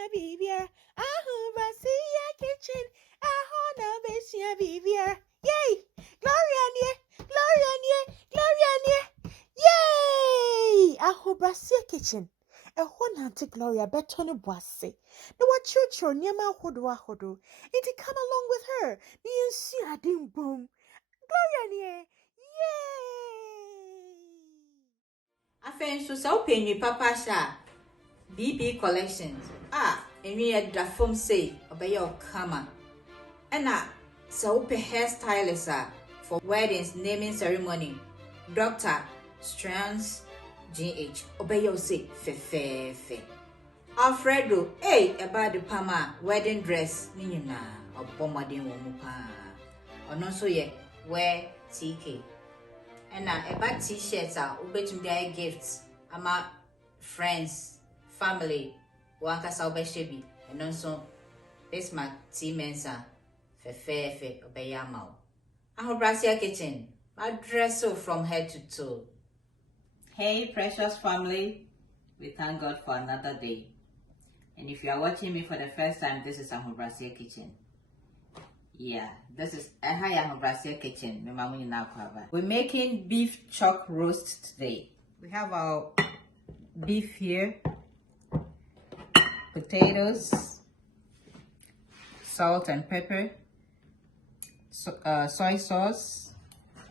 besia bibia. Aho basia kitchen. Aho no besia bibia. Yay! Gloria near, Gloria near, Gloria near. Yay! Aho basia kitchen. A one auntie Gloria betoni boise. No what church near my hodo. It come along with her. You see I didn't boom. Gloria near. Yay! Afei nso sɛ wopɛ nwi papa hyɛ a BB collections nwi yɛ da fam sei ɔbɛyɛ ɔkama ɛna sɛ wopɛ hairstylist for weddings, naming ceremony, Dr. Strands GH ɔbɛyɛ ɔsɛ fɛfɛɛfɛ Alfredo ɛba de pam a wedding dress ne nyinaa ɔbɔ mmɔden wɔ mu paa ɔno nso yɛ wear TK and a t-shirts ubetumi dey gifts ama friends, family, one kasa obeshebi and also this my tea mensa fe obeyama. Ahobrasia kitchen, my dress so from head to toe. Hey precious family, we thank God for another day. And if you are watching me for the first time, this is Ahobrasia kitchen. Yeah, this is Ahobrasia kitchen. We're making beef chuck roast today. We have our beef here, potatoes, salt and pepper, soy sauce,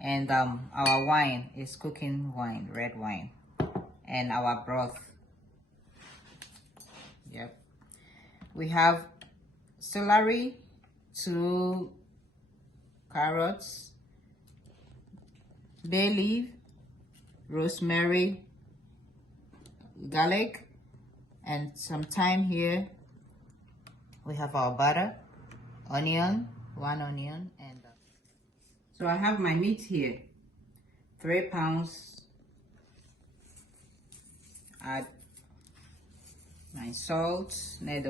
and our wine is cooking wine, red wine, and our broth. Yep. We have celery, 2 carrots, bay leaf, rosemary, garlic, and some thyme here. We have our butter, onion, 1 onion, and so I have my meat here, 3 pounds. Add my salt, now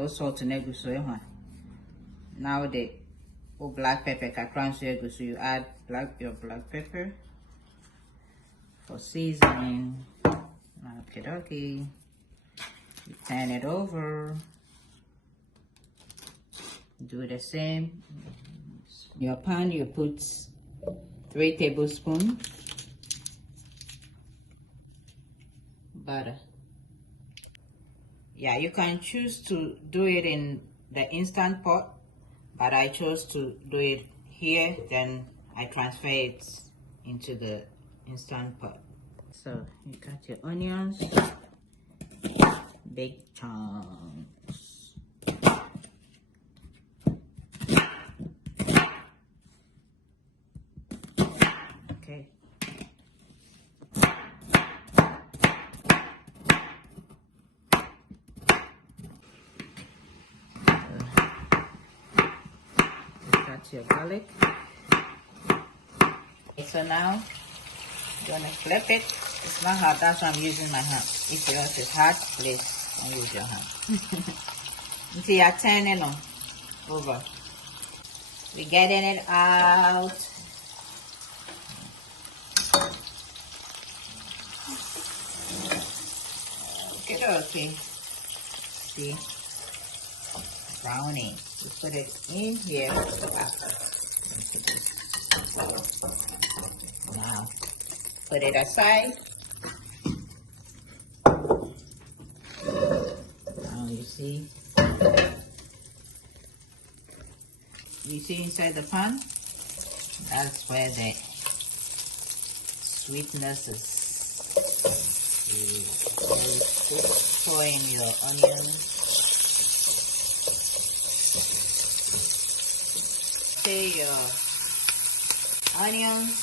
the black pepper, so you add your black pepper for seasoning. Okay, you turn it over. Do the same. Your pan, you put 3 tablespoons butter. Yeah, you can choose to do it in the instant pot, but I chose to do it here, then I transfer it into the instant pot. So you cut your onions, big chunks. Okay. Your garlic. So now you're gonna flip it. It's not hard, that's why I'm using my hand. If yours is hard, please don't use your hand. Until you're turning on over. We're getting it out. Okay. See, brownie. We put it in here. Now, put it aside. Now you see inside the pan, that's where the sweetness is. You pour in your onions. Your onions,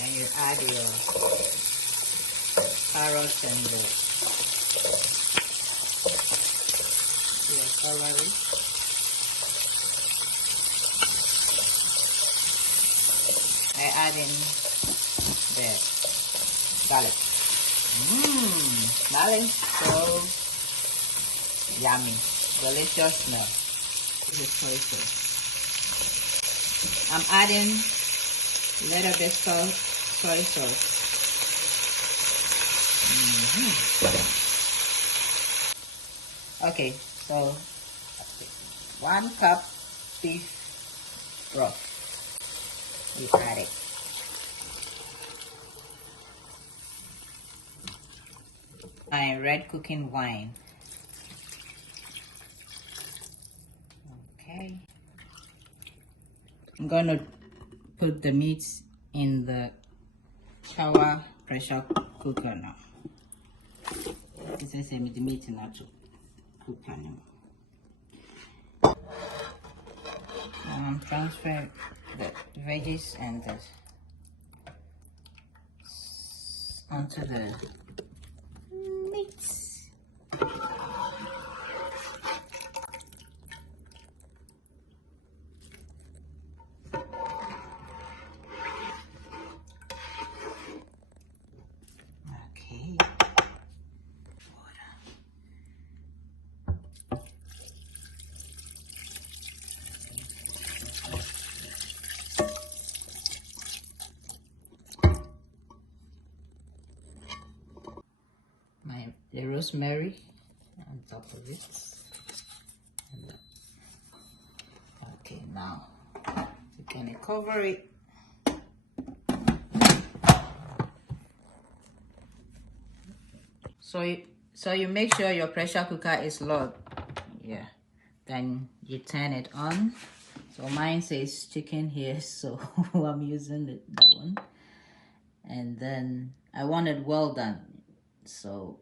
and you add your carrots and your celery. I add in the garlic. Smelling so yummy, delicious smell. This is soy sauce. I'm adding a little bit soy sauce. Okay, so 1 cup beef broth. You add it. My red cooking wine. Okay. I'm gonna put the meat in the tawa pressure cooker now. This is the meat now to cook now. Transfer the veggies and the onto the meat. Okay. The rosemary on top of it. Okay, now you can cover it. So you make sure your pressure cooker is low. Yeah. Then you turn it on. So mine says chicken here, so I'm using that one. And then I want it well done, so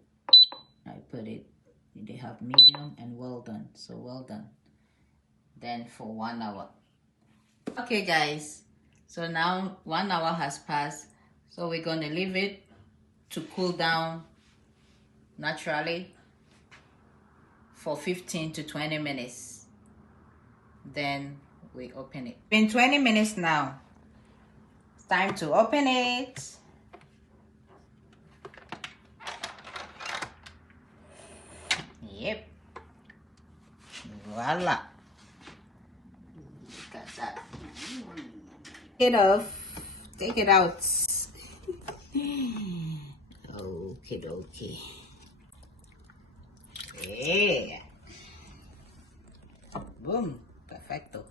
I put it. They have medium and well done, so well done. Then for 1 hour. Okay, guys. So now 1 hour has passed. So we're gonna leave it to cool down naturally for 15 to 20 minutes. Then we open it. Been 20 minutes now. It's time to open it. Yep. Voila. Look at that. Take it off. Take it out. Okay. Yeah. Boom. Perfecto.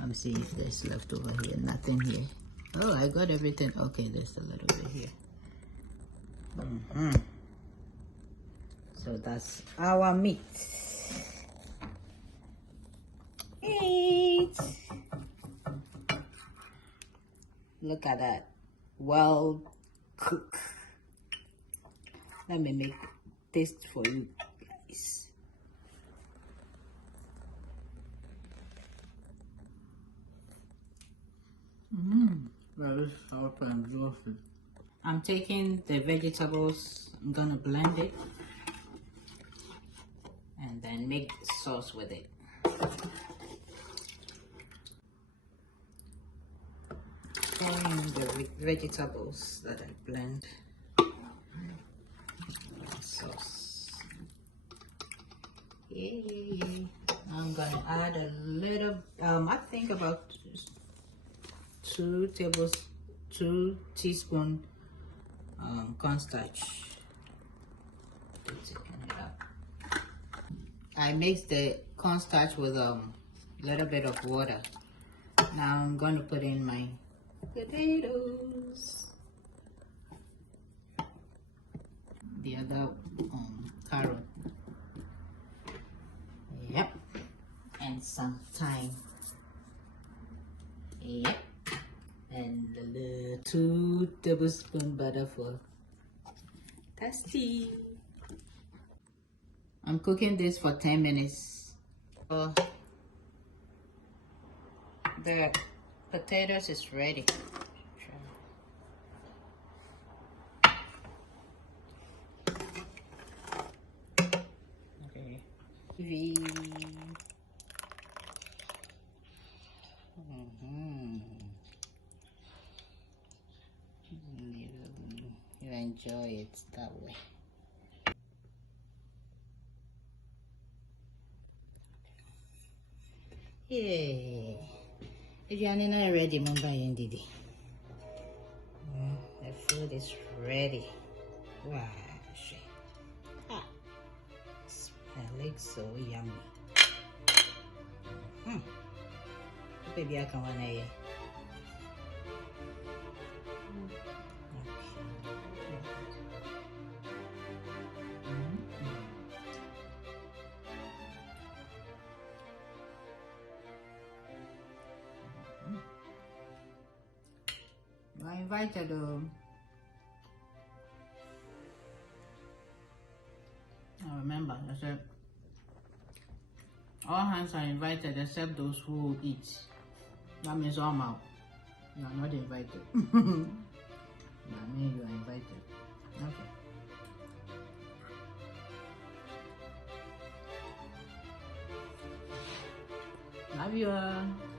Let me see if there's left over here. Nothing here. Oh, I got everything. Okay, there's a little bit here. So that's our meat. Eat. Look at that. Well cooked. Let me make taste for you guys. Very sharp and juicy. I'm taking the vegetables, I'm gonna blend it and then make sauce with it. Pouring the vegetables that I blend. Sauce. Yay. I'm gonna add a little, I think about 2 teaspoons cornstarch. I mixed the cornstarch with a little bit of water. Now I'm going to put in my potatoes. The other carrot. Yep. And some thyme. Yep. And the 2 tablespoons butter for tasty. I'm cooking this for 10 minutes. The potatoes is ready. Okay. You enjoy it that way. Yeah. If you're not ready, Mumbai Didi. The food is ready. Wow. Ah. Smell looks so yummy. Baby, I can want to. I invited I remember I said all hands are invited except those who eat. That means all out. You are not invited. That means you are invited. Okay. Love you all.